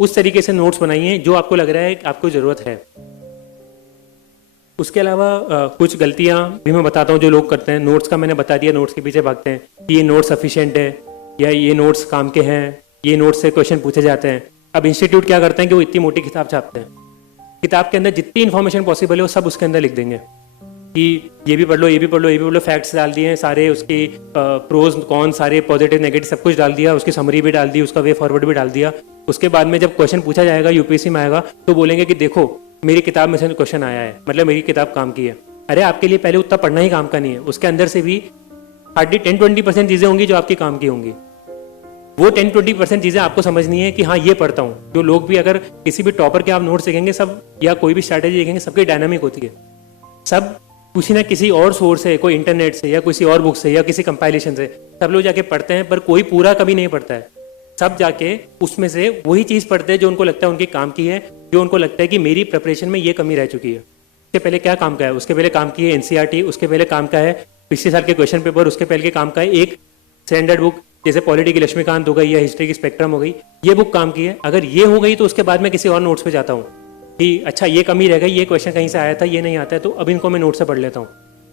उस तरीके से नोट्स बनाइए जो आपको लग रहा है कि आपको ज़रूरत है। उसके अलावा कुछ गलतियां भी मैं बताता हूँ जो लोग करते हैं। नोट्स का मैंने बता दिया, नोट्स के पीछे भागते हैं कि ये नोट्स सफिशिएंट है या ये नोट्स काम के हैं, ये नोट्स से क्वेश्चन पूछे जाते हैं। अब इंस्टीट्यूट क्या करते हैं कि वो इतनी मोटी किताब छापते हैं, किताब के अंदर जितनी इन्फॉर्मेशन पॉसिबल है वो सब उसके अंदर लिख देंगे कि ये भी पढ़ लो, ये भी पढ़ लो, ये भी पढ़ लो। फैक्ट्स डाल दिए हैं सारे, उसकी प्रोज कॉन सारे पॉजिटिव नेगेटिव सब कुछ डाल दिया, उसकी समरी भी डाल दी, उसका वे फॉरवर्ड भी डाल दिया। उसके बाद में जब क्वेश्चन पूछा जाएगा यूपीएससी में आएगा तो बोलेंगे कि देखो मेरी किताब में से क्वेश्चन आया है, मतलब मेरी किताब काम की है। अरे आपके लिए पहले उतना पढ़ना ही काम का नहीं है, उसके अंदर से भी हार्डली 10-20% चीजें होंगी जो आपकी काम की होंगी। वो 10-20% चीजें आपको समझनी है कि हाँ ये पढ़ता हूँ। जो लोग भी अगर किसी भी टॉपर के आप नोट्स देखेंगे सब, या कोई भी स्ट्रैटेजी देखेंगे, सबकी डायनामिक होती है। सब किसी ना किसी और सोर्स से, कोई इंटरनेट से या किसी और बुक से या किसी कंपाइलेशन से सब लोग जाके पढ़ते हैं, पर कोई पूरा कभी नहीं पढ़ता है। सब जाके उसमें से वही चीज पढ़ते हैं जो उनको लगता है उनके काम की है, जो उनको लगता है कि मेरी प्रिपरेशन में ये कमी रह चुकी है। उसके पहले क्या काम का है, उसके पहले काम की है एनसीईआरटी, उसके पहले काम का है पिछले साल के क्वेश्चन पेपर, उसके पहले के काम का है एक स्टैंडर्ड बुक जैसे पॉलिटी की लक्ष्मीकांत हो गई या हिस्ट्री की स्पेक्ट्रम हो गई, ये बुक काम की है। अगर ये हो गई तो उसके बाद मैं किसी और नोट्स पे जाता हूँ कि अच्छा ये कमी रह गई, ये क्वेश्चन कहीं से आया था, ये नहीं आता है, तो अब इनको मैं नोट से पढ़ लेता हूँ।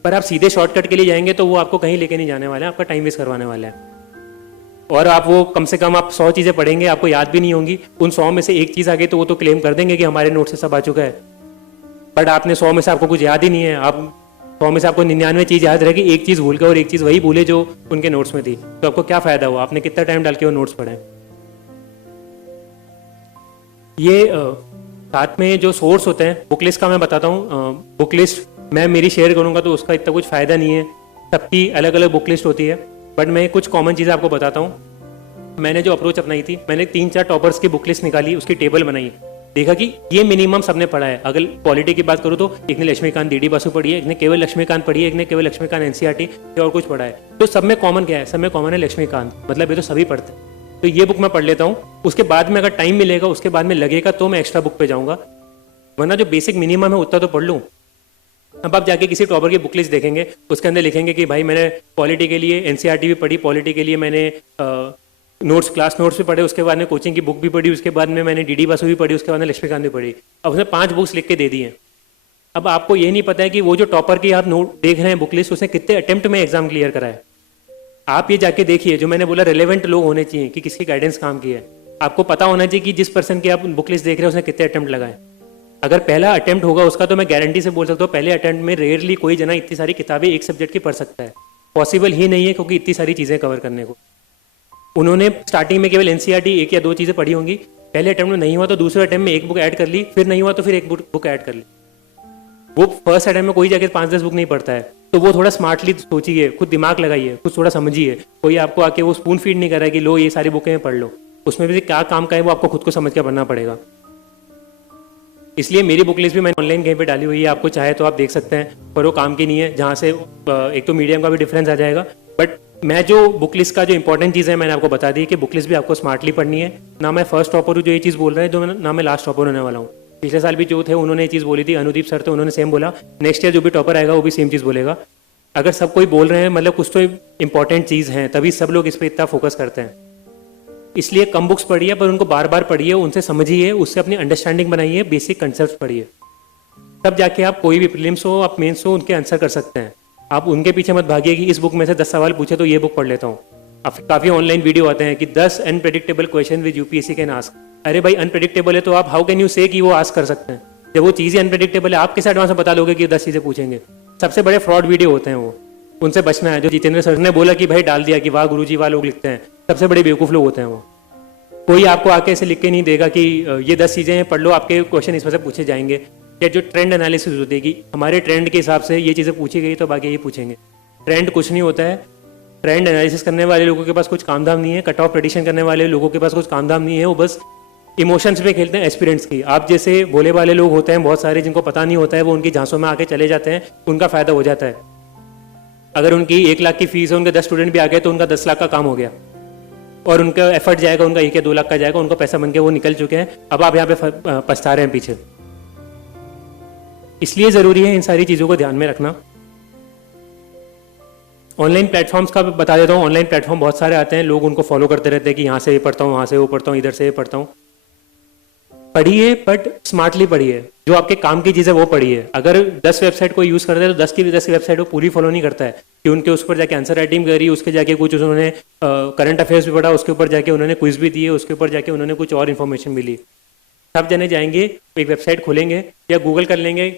पर आप सीधे शॉर्टकट के लिए जाएंगे तो वो आपको कहीं लेके नहीं जाने वाला है, आपका टाइम वेस्ट करवाने वाला है। और आप वो कम से कम आप 100 चीजें पढ़ेंगे, आपको याद भी नहीं होंगी। उन 100 में से एक चीज आ गई तो वो तो क्लेम कर देंगे कि हमारे नोट से सब आ चुका है, बट आपने 100 में से आपको कुछ याद ही नहीं है। आप 100 में से आपको 99 चीज याद रहेगी, एक चीज भूल गए और एक चीज वही भूले जो उनके नोट्स में थी, तो आपको क्या फायदा हुआ, आपने कितना टाइम डाल के वो नोट्स पढ़े। ये साथ में जो सोर्स होते हैं, बुक लिस्ट का मैं बताता हूँ। बुक लिस्ट मैं मेरी शेयर करूंगा तो उसका इतना कुछ फायदा नहीं है, सबकी अलग अलग बुक लिस्ट होती है, बट मैं कुछ कॉमन चीज़ें आपको बताता हूँ। मैंने जो अप्रोच अपनाई थी, मैंने 3-4 टॉपर्स की बुक लिस्ट निकाली, उसकी टेबल बनाई, देखा कि ये मिनिमम सबने पढ़ा है। अगर पॉलिटी की बात करूँ तो एक ने लक्ष्मीकांत डीडी बासु पढ़ी है, एक ने केवल लक्ष्मीकांत पढ़ी है, एक ने केवल लक्ष्मीकांत एनसीईआरटी और कुछ पढ़ा है। तो सब में कॉमन क्या है, सब में कॉमन है लक्ष्मीकांत, मतलब ये तो सभी पढ़ते हैं। तो ये बुक मैं पढ़ लेता हूँ, उसके बाद में अगर टाइम मिलेगा, उसके बाद में लगेगा तो मैं एक्स्ट्रा बुक पे जाऊँगा, वरना जो बेसिक मिनिमम है उतना तो पढ़ लूँ। अब आप जाके किसी टॉपर की बुक लिस्ट देखेंगे, उसके अंदर लिखेंगे कि भाई मैंने पॉलिटी के लिए एनसीईआरटी भी पढ़ी, पॉलिटी के लिए मैंने नोट्स क्लास नोट्स भी पढ़े, उसके बाद में कोचिंग की बुक भी पढ़ी, उसके बाद में मैंने डीडी बासु भी पढ़ी, उसके बाद में लक्ष्मीकांत भी पढ़ी। अब उसने 5 बुक्स लिख के दे दी हैं। अब आपको ये नहीं पता है कि वो जो टॉपर की आप नोट देख रहे हैं बुक लिस्ट, उसने कितने अटेम्प्ट में एग्जाम क्लियर करा है। आप ये जाके देखिए, जो मैंने बोला रिलेवेंट लोग होने चाहिए कि किसकी गाइडेंस काम की है। आपको पता होना चाहिए कि जिस पर्सन की आप बुक लिस्ट देख रहे हैं उसने कितने अटेम्प्ट लगाए। अगर पहला अटेम्प्ट होगा उसका, तो मैं गारंटी से बोल सकता हूँ पहले अटेम्प्ट में रेयरली कोई जना इतनी सारी किताबें एक सब्जेक्ट की पढ़ सकता है। पॉसिबल ही नहीं है, क्योंकि इतनी सारी चीज़ें कवर करने को उन्होंने स्टार्टिंग में केवल एनसीईआरटी 1 या 2 चीज़ें पढ़ी होंगी। पहले अटेम्प्ट में नहीं हुआ तो दूसरे अटेम्प्ट में एक बुक ऐड कर ली, फिर नहीं हुआ तो फिर एक बुक ऐड कर ली। वो फर्स्ट अटेम्प्ट में कोई जाके 5-10 बुक नहीं पढ़ता है, तो वो थोड़ा स्मार्टली सोचिए, खुद दिमाग लगाइए, कुछ थोड़ा समझिए। कोई आपको आके वो स्पून फीड नहीं कर रहा है कि लो ये सारी बुकें पढ़ लो, उसमें भी क्या काम का है वो आपको खुद को समझ के पढ़ना पड़ेगा। इसलिए मेरी बुक लिस्ट भी मैंने ऑनलाइन कहीं पे डाली हुई है, आपको चाहे तो आप देख सकते हैं, पर वो काम की नहीं है। जहाँ से एक तो मीडियम का भी डिफरेंस आ जाएगा, बट मैं जो बुक लिस्ट का जो इंपॉर्टेंट चीज़ है मैंने आपको बता दी कि बुक लिस्ट भी आपको स्मार्टली पढ़नी है। ना मैं फर्स्ट टॉपर हूँ जो ये चीज़ बोल रहे हैं, जो ना मैं लास्ट टॉपर होने वाला हूँ। पिछले साल भी जो थे उन्होंने ये चीज़ बोली थी, अनुदीप सर थे, उन्होंने सेम बोला। नेक्स्ट ईयर जो भी टॉपर आएगा वो भी सेम चीज़ बोलेगा। अगर सब कोई बोल रहे हैं मतलब कुछ तो इंपॉर्टेंट चीज़ है, तभी सब लोग इस पर इतना फोकस करते हैं। इसलिए कम बुक्स पढ़िए, पर उनको बार बार पढ़िए, उनसे समझिए, उससे अपनी अंडरस्टैंडिंग बनाइए, बेसिक कंसेप्ट पढ़िए, तब जाके आप कोई भी प्रीलिम्स हो, आप मेंस हो, उनके आंसर कर सकते हैं। आप उनके पीछे मत भागिए कि इस बुक में से 10 सवाल पूछे तो ये बुक पढ़ लेता हूँ। अब काफ़ी ऑनलाइन वीडियो आते हैं कि 10 unpredictable question with UPSC can ask. अरे भाई अनप्रेडिक्टेबल है तो आप हाउ कैन यू से कि वो आस्क कर सकते हैं, जब वो चीज़ें अनप्रेडिक्टेबल है। आप किस एडवांस में बता लोगे कि 10 चीज़ें पूछेंगे। सबसे बड़े फ्रॉड वीडियो होते हैं वो, उनसे बचना है। जो जितेंद्र सर ने बोला कि भाई डाल दिया कि वाह गुरुजी वाह लोग लिखते हैं, सबसे बड़े बेवकूफ़ लोग होते हैं वो। कोई आपको आके ऐसे लिख के नहीं देगा कि ये 10 चीज़ें हैं पढ़ लो, आपके क्वेश्चन इसमें से पूछे जाएंगे। या जो ट्रेंड एनालिसिस होती है कि हमारे ट्रेंड के हिसाब से ये चीज़ें पूछी गई तो बाकी ये पूछेंगे। ट्रेंड कुछ नहीं होता है। ट्रेंड एनालिसिस करने वाले लोगों के पास कुछ काम धाम नहीं है, कट ऑफ प्रेडिक्शन करने वाले लोगों के पास कुछ काम धाम नहीं है, वो बस इमोशंस पे खेलते हैं एस्पिरेंट्स की। आप जैसे भोले वाले लोग होते हैं बहुत सारे, जिनको पता नहीं होता है, वो उनकी झांसों में आके चले जाते हैं, उनका फायदा हो जाता है। अगर उनकी 1 लाख की फीस है, उनके 10 स्टूडेंट भी आ गए तो उनका 10 लाख का काम हो गया, और उनका एफर्ट जाएगा, उनका 1 या 2 लाख का जाएगा, उनका पैसा बन के वो निकल चुके हैं। अब आप यहाँ पे पछता रहे हैं पीछे। इसलिए ज़रूरी है इन सारी चीज़ों को ध्यान में रखना। ऑनलाइन प्लेटफॉर्म्स का बता देता हूँ। ऑनलाइन प्लेटफॉर्म बहुत सारे आते हैं, लोग उनको फॉलो करते रहते हैं कि यहाँ से ये पढ़ता हूँ, वहाँ से वो पढ़ता हूँ, इधर से ये पढ़ता हूँ। पढ़िए बट स्मार्टली पढ़िए, जो आपके काम की चीज़ है वो पढ़िए। अगर 10 वेबसाइट को यूज़ करते हैं तो 10 की भी 10 वेबसाइट को पूरी फॉलो नहीं करता है कि उनके उस पर जाके आंसर राइटिंग करी, उसके जाके कुछ उन्होंने करंट अफेयर्स भी पढ़ा, उसके ऊपर जाके उन्होंने क्विज भी दिए, उसके ऊपर जाके उन्होंने कुछ और इन्फॉर्मेशन भी ली। सब जने जाएंगे, एक वेबसाइट खोलेंगे या गूगल कर लेंगे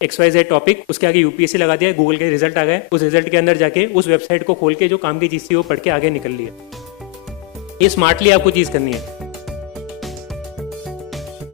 XYZ टॉपिक, उसके आगे यूपीएससी लगा दिया, गूगल के रिजल्ट आ गए, उस रिजल्ट के अंदर जाके उस वेबसाइट को खोल के जो काम की चीज़ थी वो पढ़ के आगे निकल लिया। ये स्मार्टली आपको चीज़ करनी है।